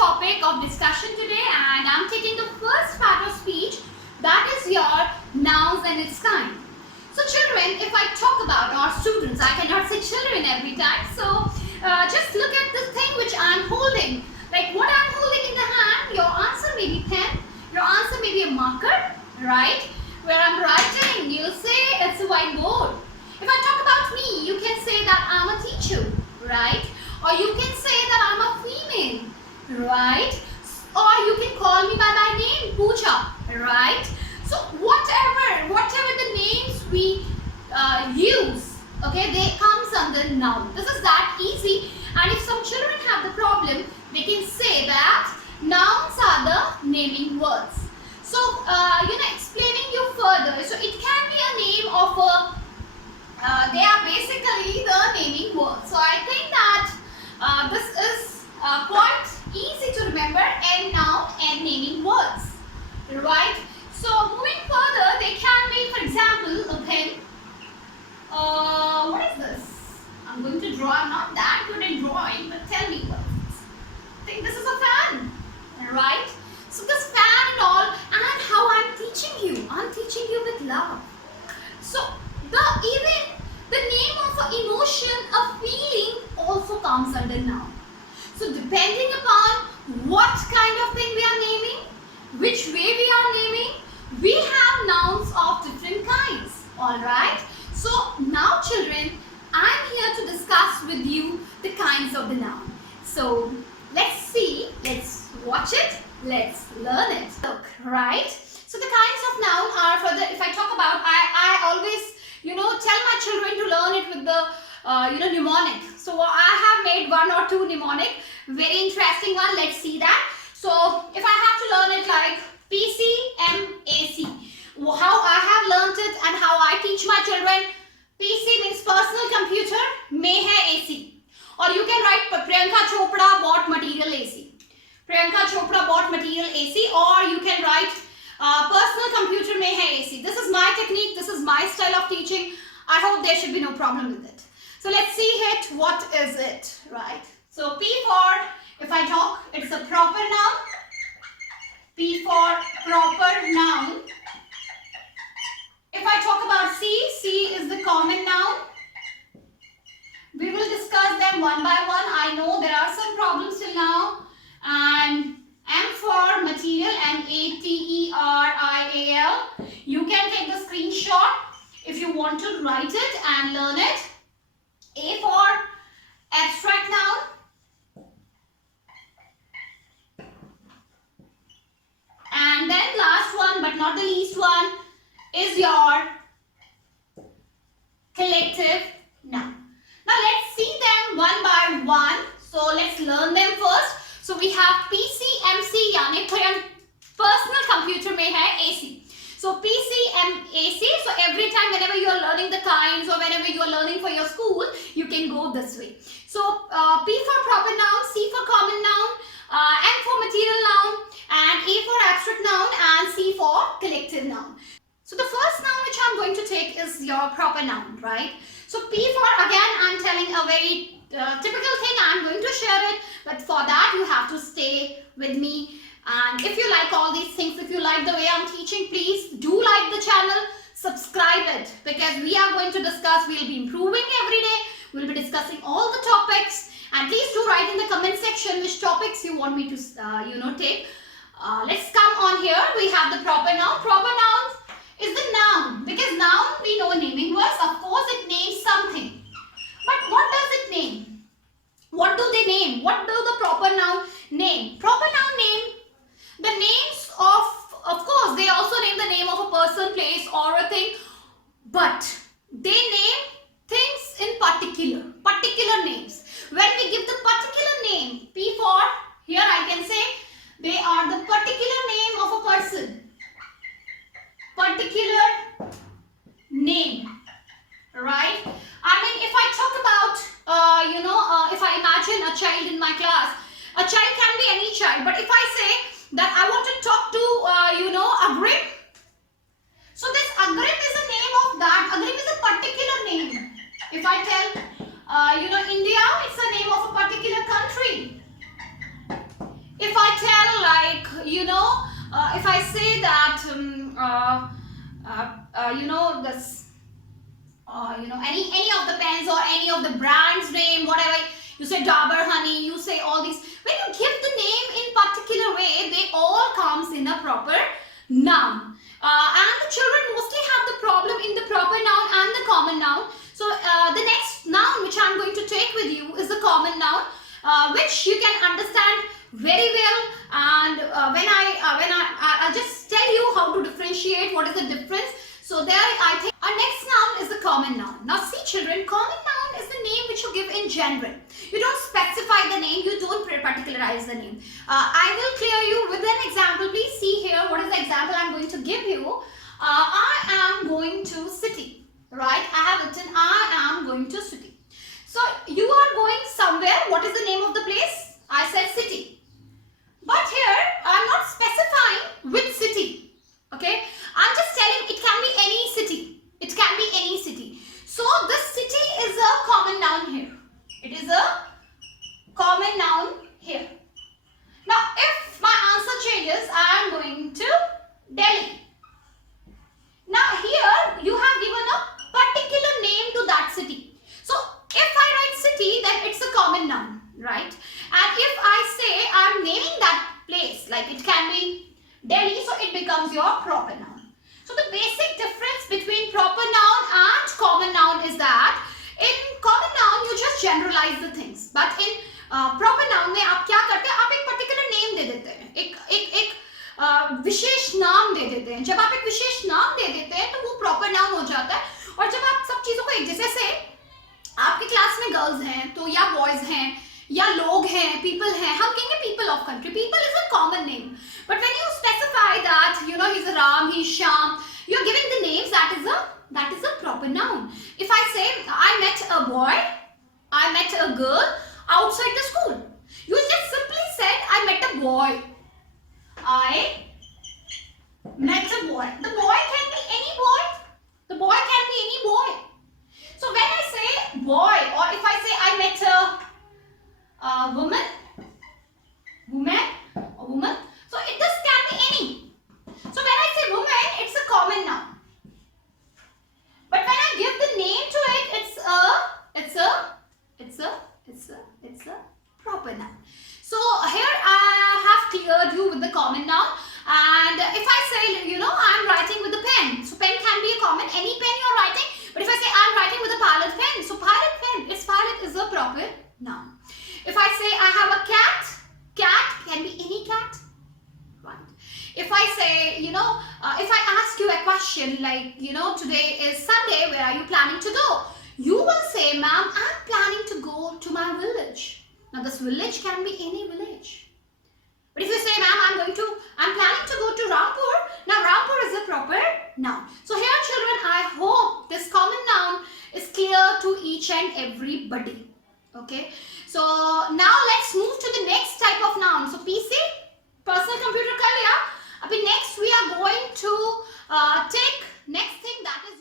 topic of discussion today, and I'm taking the first part of speech, that is your nouns and its kind. So children, if I talk about our students, I cannot say children every time, so just look at the thing which I'm holding. Like what I'm holding in the hand, your answer may be pen, your answer may be a marker, right? Where I'm writing, you'll say it's a whiteboard. If I talk about me, you can say that I'm a teacher, right? Or you can say that I'm a female, right? Or you can call me by my name, Pooja, right? So whatever the names we use, okay, they comes under noun. This is that easy. And if some children have the problem, they can say that nouns are the naming words. So, explaining you further. So it can be a name of a, they are basically the naming words. So I think that this is quite easy to remember, and noun and naming words, right? So moving further, they can be, for example, a pen. What is this? I'm going to draw. I'm not that good in drawing, but tell me what is this? I think this is a fan, right? So this fan and all, and how I'm teaching you. I'm teaching you with love. So even the name of an emotion, a feeling also comes under noun. So depending upon what kind of thing we are naming, which way we are naming, we have nouns of different kinds. Alright. So now children, I'm here to discuss with you the kinds of the noun. So let's see, let's watch it, let's learn it. Look, right? So the kinds of noun are, for the, if I talk about, I always, tell my children to learn it with the, mnemonic. So I have made one or two mnemonic, very interesting one. Let's see that. So if I have to learn it like PCMAC, how I have learnt it and how I teach my children, PC means personal computer, mein hai AC. Or you can write Priyanka Chopra bought material AC. Priyanka Chopra bought material AC, or you can write personal computer mein hai AC. This is my technique, this is my style of teaching. I hope there should be no problem with it. So let's see it, what is it, right? So P for, if I talk, it's a proper noun. P for proper noun. If I talk about C is the common noun. We will discuss them one by one. I know there are some problems till now. And M for material, material. You can take the screenshot if you want to write it and learn it. A for abstract noun. And then last one, but not the least one, is your collective noun. Now let's see them one by one. So let's learn them first. So we have PCMC, यानी personal computer में है AC. So PCMAC. So every time whenever you are learning the kinds or whenever you are learning for your school, you can go this way. So P for proper noun, C for common noun, M for material noun, and A for abstract noun, and C for collective noun. So the first noun which I'm going to take is your proper noun, right? So P for, again, I'm telling a very typical thing. I'm going to share it, but for that you have to stay with me. And if you like all these things, if you like the way I'm teaching, please do like the channel, subscribe it, because we are going to discuss, we'll be improving every day, we'll be discussing all the topics, and please do write in the comment section which topics you want me to, take. Let's come on here. We have the proper noun. Proper nouns is the noun, because noun we know naming words, of course it names something. But what does it name? What do they name? What do the proper noun name? Proper noun name the names of course they also name the name of a person, place or a thing, but they name things in particular names. When we give the particular name, P for, here I can say they are the particular name of a person. Particular name, right? I mean, if I talk about, if I imagine a child in my class, a child can be any child, but if I say that I want to talk to, Agrim, so this Agrim is the name of that. Agrim is a particular name. If I tell, India, it's the name of a particular country. If any of the pens or any of the brand's name, whatever. You say Dabur honey, you say all these. When you give the name in particular way, they all comes in a proper noun. And the children mostly have the problem in the proper noun and the common noun. So the next noun which I am going to take with you is the common noun, which you can understand very well. And when I just tell you how to differentiate what is the difference. So there I think our next noun is the common noun. Now see children, common noun is the name which you give in general. You don't specify the name, you don't particularize the name. I will clear you with an example. Please see here what is the example I am going to give you. I am going to city, right? I have written I am going to city. So you are going somewhere. What is the name of the place? I said city. But here I am not specifying which city. Okay, I am just telling it can be any city. It can be any city. So this city is a common noun here. It is a common noun here. Now if my answer changes, I am going to Delhi. Now here you have given a particular name to that city. So if I write city, then it's a common noun, right? And if I say I am naming that place, like it can be Delhi, so it becomes your proper noun. So the basic difference between proper noun and common noun is that in common noun you just generalize the things, but in proper noun में आप क्या करते हैं? आप एक particular name दे देते हैं, एक विशेष नाम दे देते हैं. जब आप एक विशेष नाम दे देते हैं तो वो proper noun हो जाता है. और जब आप सब चीजों को एक जैसे से आपके क्लास में गर्ल्स हैं तो या बॉयज हैं या लोग हैं, people हैं, हम कहेंगे people of country. People is a common name. But when you specify that, he's a Ram, he's Sham, you're giving the names, that is a proper noun. If I say, I met a boy, I met a girl outside the school. You just simply said, I met a boy. I met a boy. The boy can be any boy. The boy can be any boy. So when I say boy, or if I say I met a woman, so this can be any. So when I say woman, it's a common noun. But when I give the name to it, it's a proper noun. So here I have cleared you with the common noun. And if I say, I'm writing with a pen, so pen can be a common, any pen you're writing. But if I say I'm writing with a pilot pen, so pilot pen, its pilot is a proper noun. If I say I have a cat, cat can be any cat. Right. If I say, if I ask you a question like, today is Sunday, where are you planning to go? You will say, ma'am, I'm planning to go to my village. Now this village can be any village. But if you say, ma'am, I'm planning to go to Rampur, now Rampur is a proper noun. So here children, I hope this common noun is clear to each and everybody. Okay. So now let's move to the next type of noun. So PC, personal computer कर लिया. अभी next we are going to take next thing, that is